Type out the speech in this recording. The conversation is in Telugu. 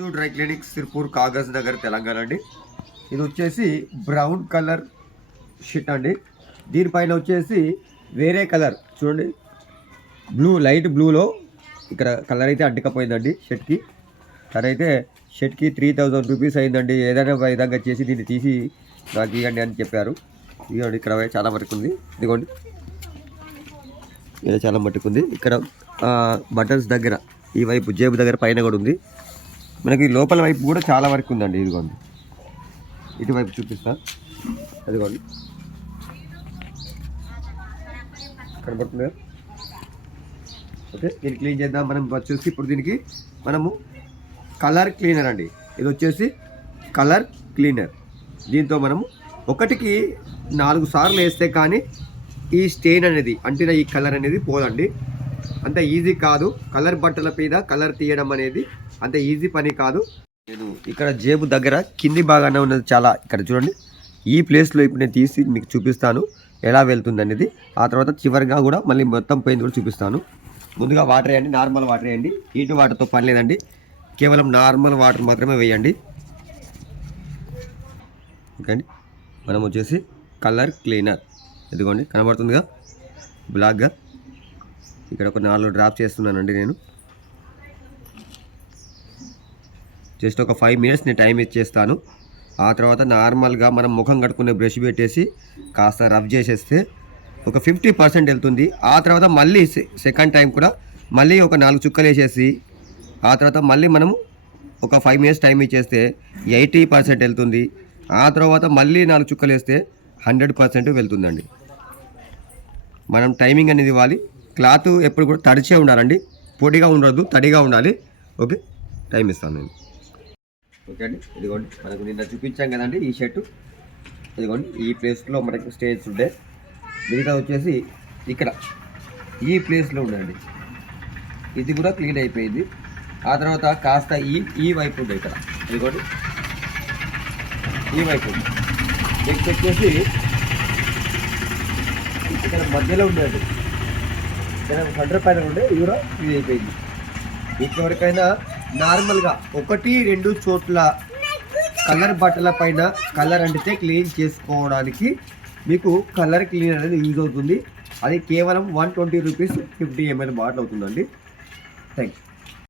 రాజు డ్రై క్లినిక్ సిర్పూర్ కాగజ్ నగర్ తెలంగాణ అండి. ఇది వచ్చేసి బ్రౌన్ కలర్ షీట్ అండి. దీనిపైన వచ్చేసి వేరే కలర్ చూడండి, బ్లూ, లైట్ బ్లూలో ఇక్కడ కలర్ అయితే అడ్డుకపోయిందండి షర్ట్కి. తనైతే షర్ట్కి 3000 రూపీస్ అయిందండి. ఏదైనా విధంగా చేసి దీన్ని తీసి నాకు ఇవ్వండి అని చెప్పారు. ఇదిగోండి ఇక్కడ చాలా మటుకు ఉంది, ఇదిగోండి ఇలా చాలా మటుకు ఉంది. ఇక్కడ బటన్స్ దగ్గర ఈ వైపు జేబు దగ్గర పైన కూడా ఉంది. మనకి లోపల వైపు కూడా చాలా వరకు ఉందండి. ఇదిగోండి ఇటువైపు చూపిస్తా, అదిగోండి కనబడుతుంది. ఓకే, దీన్ని క్లీన్ చేద్దాం మనం వచ్చేసి. ఇప్పుడు దీనికి మనము కలర్ క్లీనర్ అండి, ఇది వచ్చేసి కలర్ క్లీనర్. దీంతో మనము ఒకటికి 4 సార్లు వేస్తే కానీ ఈ స్టెయిన్ అనేది అంటే ఈ కలర్ అనేది పోదండి. అంత ఈజీ కాదు. కలర్ బట్టల మీద కలర్ తీయడం అనేది అంత ఈజీ పని కాదు. నేను ఇక్కడ జేబు దగ్గర కింది భాగానే ఉన్నది చాలా, ఇక్కడ చూడండి ఈ ప్లేస్లో ఇప్పుడు నేను తీసి మీకు చూపిస్తాను ఎలా వెళ్తుంది అనేది. ఆ తర్వాత చివరిగా కూడా మళ్ళీ మొత్తం పోయింది కూడా చూపిస్తాను. ముందుగా వాటర్ వేయండి, నార్మల్ వాటర్ వేయండి. హీట్ వాటర్తో పని లేదండి, కేవలం నార్మల్ వాటర్ మాత్రమే వేయండి. ఓకే అండి, మనం వచ్చేసి కలర్ క్లీనర్ ఇదిగోండి కనబడుతుందిగా బ్లాక్గా. ఇక్కడ ఒక 4 డ్రాప్స్ చేస్తున్నానండి నేను. జస్ట్ ఒక 5 మినిట్స్ నేను టైం ఇచ్చేస్తాను. ఆ తర్వాత నార్మల్గా మనం ముఖం కట్టుకునే బ్రష్ పెట్టేసి కాస్త రబ్ చేసేస్తే ఒక 50% వెళ్తుంది. ఆ తర్వాత మళ్ళీ సెకండ్ టైం కూడా మళ్ళీ ఒక 4 చుక్కలు వేసేసి ఆ తర్వాత మళ్ళీ మనము ఒక 5 మినిట్స్ టైం ఇచ్చేస్తే 80% వెళ్తుంది. ఆ తర్వాత మళ్ళీ 4 చుక్కలు వేస్తే 100% వెళ్తుందండి. మనం టైమింగ్ అనేది ఇవ్వాలి. క్లాత్ ఎప్పుడు కూడా తడిచే ఉండాలండి, పొడిగా ఉండదు, తడిగా ఉండాలి. ఓకే, టైం ఇస్తాను నేను. ఓకే అండి, ఇదిగోండి మనకు నిన్న చూపించాం కదండి ఈ షర్టు. ఇదిగోండి ఈ ప్లేస్లో మనకి స్టేజ్ ఉండే, మిగతా వచ్చేసి ఇక్కడ ఈ ప్లేస్లో ఉండండి. ఇది కూడా క్లీన్ అయిపోయింది. ఆ తర్వాత కాస్త ఈ వైపు ఉండే ఇక్కడ, ఇదిగోండి ఈ వైపు ఉంది. నెక్స్ట్ వచ్చేసి ఇక్కడ మధ్యలో ఉండేది, ఇక్కడ 100 పైన ఉండే, ఇది కూడా క్లీన్ అయిపోయింది. ఇంతవరకైనా నార్మల్గా 1-2 చోట్ల కలర్ బట్టల పైన కలర్ అంటే క్లీన్ చేసుకోవడానికి మీకు కలర్ క్లీనర్ అనేది యూజ్ అవుతుంది. అది కేవలం 120 రూపీస్ 50 ml బాటిల్ అవుతుందండి. Thank you.